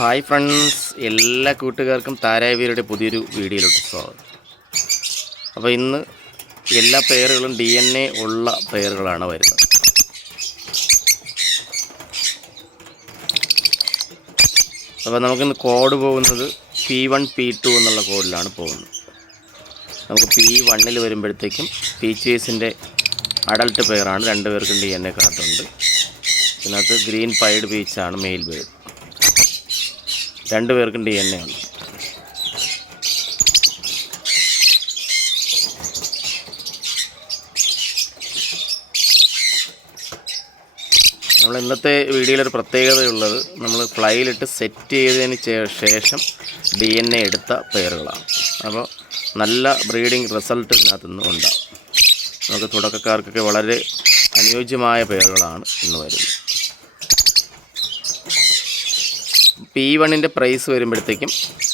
Hi friends. എല്ലാ കൂട്ടുകാർക്കും താരാവീരുടെ പുതിയൊരു വീഡിയോയിലോട്ട് സ്വാഗതം. അപ്പോൾ ഇന്ന് എല്ലാ പേരുകളും ഡി എൻ എ ഉള്ള പേരുകളാണ് വരുന്നത്. അപ്പോൾ നമുക്കിന്ന് കോഡ് പോകുന്നത് പി വൺ പി ടു എന്നുള്ള കോഡിലാണ് പോകുന്നത്. നമുക്ക് പി വണ്ണിൽ വരുമ്പോഴത്തേക്കും പീച്ചേഴ്സിന്റെ അഡൾട്ട് പെയറാണ് രണ്ട് പേർക്കും ഡി എൻ എ കാർഡുണ്ട് ഇതിനകത്ത് ഗ്രീൻ പൈഡ് ബീച്ചാണ് മെയിൽ ബേർഡ് രണ്ട് പേർക്കും ഡി എൻ എ ഉണ്ട് നമ്മൾ ഇന്നത്തെ വീഡിയോയിലൊരു പ്രത്യേകതയുള്ളത് നമ്മൾ ഫ്ലൈയിലിട്ട് സെറ്റ് ചെയ്തതിന് ശേഷം ഡി എൻ എ എടുത്ത പേരുകളാണ്. അപ്പോൾ നല്ല ബ്രീഡിംഗ് റിസൾട്ട് ഇതിനകത്ത് ഉണ്ടാകും നമുക്ക് തുടക്കക്കാർക്കൊക്കെ വളരെ അനുയോജ്യമായ പേരുകളാണ് ഇന്ന് വരുന്നത്. പി വണ്ണിന്റെ പ്രൈസ് വരുമ്പോഴത്തേക്കും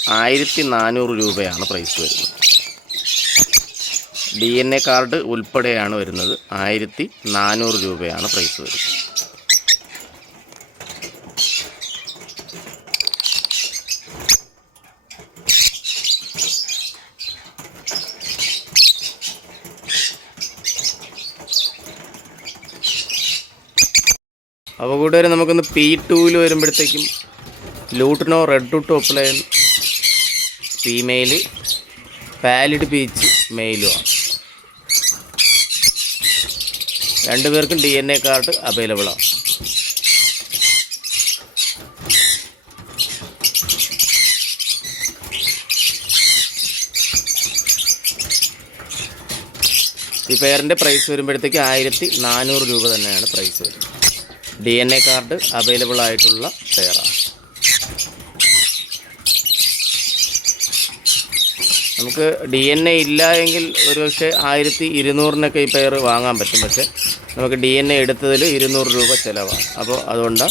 ആയിരത്തി നാനൂറ് രൂപയാണ് പ്രൈസ് വരുന്നത്. ഡി എൻ എ കാർഡ് ഉൾപ്പെടെയാണ് വരുന്നത്. ആയിരത്തി നാനൂറ് രൂപയാണ് പ്രൈസ് വരുന്നത്. അപ്പോൾ കൂട്ടുകാരെ നമുക്കൊന്ന് പി ടൂവിൽ വരുമ്പോഴത്തേക്കും lutino red to top line female pallid peach മെയിലുമാണ് രണ്ടുപേർക്കും ഡി എൻ എ കാർഡ് അവൈലബിളാണ് ഈ പെയറിന്റെ പ്രൈസ് വരുമ്പോഴത്തേക്ക് ആയിരത്തി നാനൂറ് രൂപ തന്നെയാണ് പ്രൈസ് വരുന്നത്. D N A card available ആയിട്ടുള്ള പെയറാണ് നമുക്ക് ഡി എൻ എ ഇല്ല എങ്കിൽ ഒരുപക്ഷെ ആയിരത്തി ഇരുന്നൂറിനൊക്കെ ഈ പെയർ വാങ്ങാൻ പറ്റും. പക്ഷേ നമുക്ക് ഡി എൻ എ എടുത്തതിൽ ഇരുന്നൂറ് രൂപ ചിലവാണ്. അപ്പോൾ അതുകൊണ്ട്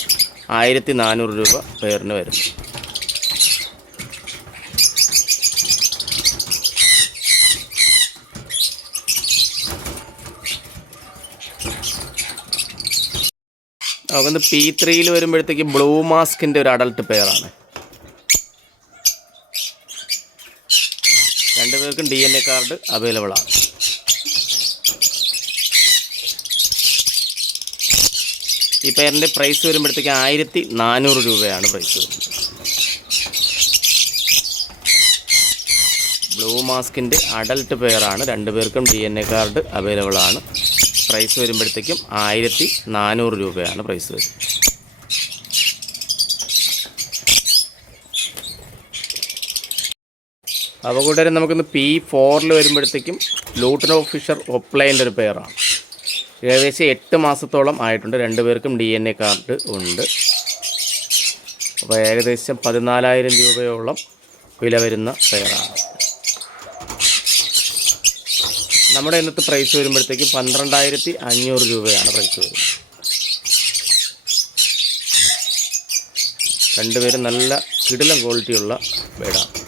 ആയിരത്തി നാനൂറ് രൂപ പെയറിന് വരുന്നു. നമുക്കൊന്ന് പി ത്രീയിൽ വരുമ്പോഴത്തേക്ക് ബ്ലൂ മാസ്കിന്റെ ഒരു അഡൾട്ട് പെയറാണ് രണ്ടുപേർക്കും D N A card available ആണ്. ഈ പേരിന്റെ പ്രൈസ് വരുമ്പോഴത്തേക്ക് ആയിരത്തി നാനൂറ് രൂപയാണ് പ്രൈസ് വരുന്നത്. ബ്ലൂ മാസ്കിന്റെ അഡൽട്ട് പെയറാണ് രണ്ടുപേർക്കും D N A card available ആണ്. പ്രൈസ് വരുമ്പോഴത്തേക്കും ആയിരത്തി നാനൂറ് രൂപയാണ് പ്രൈസ് വരുന്നത്. അപ്പോൾ കൂട്ടുകാരെ നമുക്കിന്ന് പി ഫോറിൽ വരുമ്പോഴത്തേക്കും ലൂട്ടനോ ഫിഷർ ഒപ്ലൈന്റെ ഒരു പെയറാണ് ഏകദേശം എട്ട് മാസത്തോളം ആയിട്ടുണ്ട്. രണ്ടുപേർക്കും ഡി എൻ എ കാർഡ് ഉണ്ട്. അപ്പോൾ ഏകദേശം പതിനാലായിരം രൂപയോളം വില വരുന്ന പെയറാണ് നമ്മുടെ ഇന്നത്തെ പ്രൈസ് വരുമ്പോഴത്തേക്കും പന്ത്രണ്ടായിരത്തി അഞ്ഞൂറ് രൂപയാണ് പ്രൈസ് വരുന്നത്. രണ്ടുപേരും നല്ല കിടിലം ക്വാളിറ്റിയുള്ള ബേഡാണ്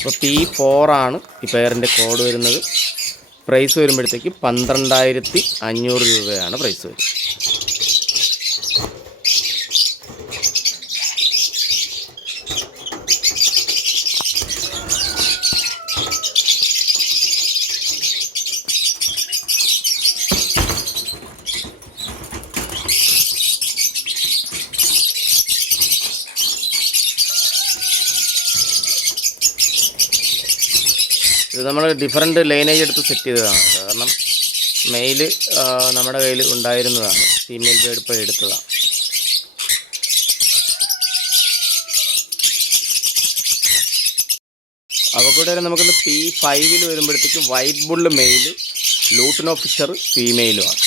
അപ്പോൾ പി ഫോറാണ് ഈ പെയറിന്റെ കോഡ് വരുന്നത്. പ്രൈസ് വരുമ്പോഴത്തേക്ക് പന്ത്രണ്ടായിരത്തി അഞ്ഞൂറ് രൂപയാണ് പ്രൈസ് വരുന്നത്. ഇത് നമ്മൾ ഡിഫറെന്റ് ലൈനേജ് എടുത്ത് സെറ്റ് ചെയ്തതാണ്. കാരണം മെയിൽ നമ്മുടെ കയ്യിൽ ഉണ്ടായിരുന്നതാണ്. ഫീമെയിൽ ബേഡ് ഇപ്പോൾ എടുത്തതാണ്. അപ്പോൾ കൂടെ നമുക്കൊന്ന് പി ഫൈവിൽ വരുമ്പോഴത്തേക്കും വൈറ്റ് ബുള്ള് മെയിൽ ലൂട്ടൻ ഓഫീസർ ഫീമെയിലുമാണ്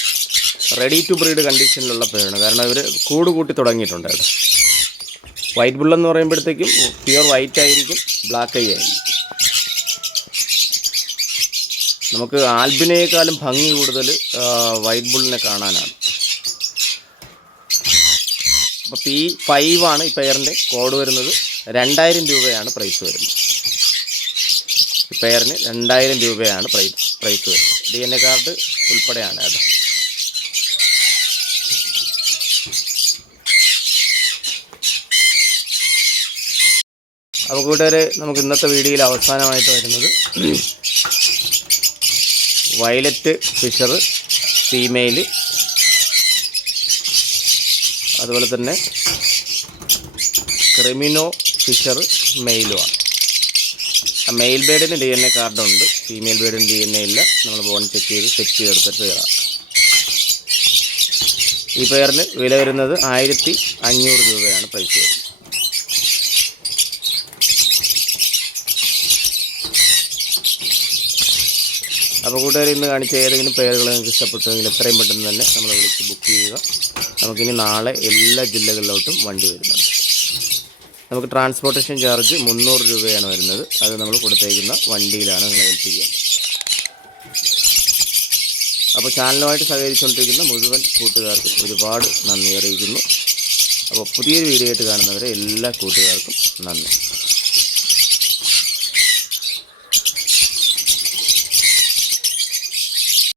റെഡി ടു ബ്രീഡ് കണ്ടീഷനിലുള്ള പേരാണ്. കാരണം ഇവർ കൂട് കൂട്ടി തുടങ്ങിയിട്ടുണ്ട് വൈറ്റ് ബുള്ളെന്ന് പറയുമ്പോഴത്തേക്കും പ്യുവർ വൈറ്റ് ആയിരിക്കും ബ്ലാക്ക് ഐ ആയിരിക്കും. നമുക്ക് ആൽബിനേക്കാളും ഭംഗി കൂടുതൽ വൈറ്റ് ബുള്ളിനെ കാണാനാണ്. അപ്പോൾ പി ഫൈവ് ആണ് ഈ പെയറിന്റെ കോഡ് വരുന്നത്. രണ്ടായിരം രൂപയാണ് പ്രൈസ് വരുന്നത്. ഈ പെയറിന് രണ്ടായിരം രൂപയാണ് പ്രൈസ് പ്രൈസ് വരുന്നത്. ഡി എൻ എ കാർഡ് ഉൾപ്പെടെയാണ് അത്. അപ്പോൾ കൂട്ടുകാർ നമുക്ക് ഇന്നത്തെ വീഡിയോയിൽ അവസാനമായിട്ട് വരുന്നത് വയലറ്റ് ഫിഷർ ഫീമെയിൽ അതുപോലെ തന്നെ ക്രിമിനോ ഫിഷർ മെയിലുമാണ് ആ മെയിൽ ബേഡിന് ഡി എൻ എ കാർഡുണ്ട്. ഫീമെയിൽ ബേഡിന് ഡി എൻ എ ഇല്ല. നമ്മൾ ബോൺ ചെക്ക് ചെയ്ത് സെറ്റ് ചെയ്തെടുത്തിട്ട് കയറാം ഈ പെയറിന് വില വരുന്നത് ആയിരത്തി അഞ്ഞൂറ് രൂപയാണ് പ്രൈസ് വരുന്നത്. അപ്പോൾ കൂട്ടുകാർ ഇന്ന് കാണിച്ച ഏതെങ്കിലും പേരുകൾ നിങ്ങൾക്ക് ഇഷ്ടപ്പെട്ടുവെങ്കിൽ എത്രയും പെട്ടെന്ന് തന്നെ നമ്മളെ വിളിച്ച് ബുക്ക് ചെയ്യുക. നമുക്കിനി നാളെ എല്ലാ ജില്ലകളിലോട്ടും വണ്ടി വരുന്നുണ്ട്. നമുക്ക് ട്രാൻസ്പോർട്ടേഷൻ ചാർജ് മുന്നൂറ് രൂപയാണ് വരുന്നത്. അത് നമ്മൾ കൊടുത്തേക്കുന്ന വണ്ടിയിലാണ് നിങ്ങൾ ഏൽപ്പിക്കുന്നത് അപ്പോൾ ചാനലുമായിട്ട് സഹകരിച്ചുകൊണ്ടിരിക്കുന്ന മുഴുവൻ കൂട്ടുകാർക്കും ഒരുപാട് നന്ദി അറിയിക്കുന്നു. അപ്പോൾ പുതിയൊരു വീഡിയോ ആയിട്ട് കാണുന്നവരെ എല്ലാ കൂട്ടുകാർക്കും നന്ദി.